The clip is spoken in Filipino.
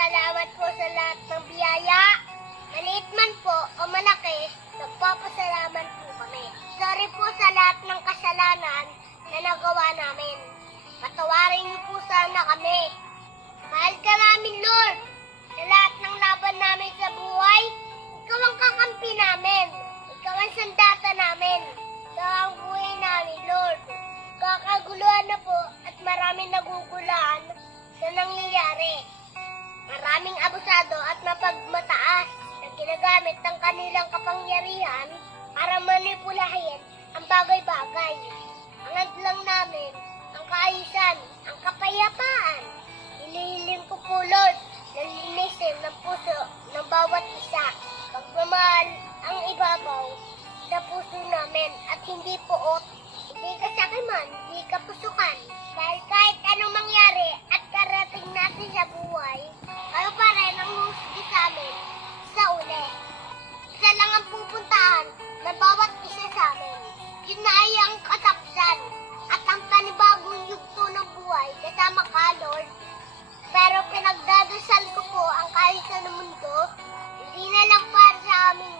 Salamat po sa lahat ng biyaya. Maliit man po o malaki, nagpapasalamat po kami. Sorry po sa lahat ng kasalanan na nagawa namin. Patawarin niyo po sana kami. Mahal ka namin, Lord. Sa lahat ng laban namin sa buhay, ikaw ang kakampi namin. Ikaw ang sandata namin. Ikaw ang buhay namin, Lord. Kakaguluhan na po at maraming nagugulaan sa nangyayari. Maraming abusado at mapagmataas na ginagamit ng kanilang kapangyarihan para manipulahin ang bagay-bagay. Ang hadlang namin, ang kaayusan, ang kapayapaan. Hinihiling ko po, Lord, na linisin ng puso ng bawat isa. Pagmamahal ang ibabaw sa puso namin at hindi puot. Hindi kasakiman, hindi kapusukan. Dahil kahit anong mangyari at karating natin sa buhay, kayo pa rin ang husgi sa amin sa uli. Isa lang ang pupuntahan ng bawat isa sa amin. Yun na ay ang katapsan at ang panibagong yugto ng buhay kasama ka, Lord. Pero pinagdadasal ko po ang kaayusan ng mundo, hindi na lang para sa aming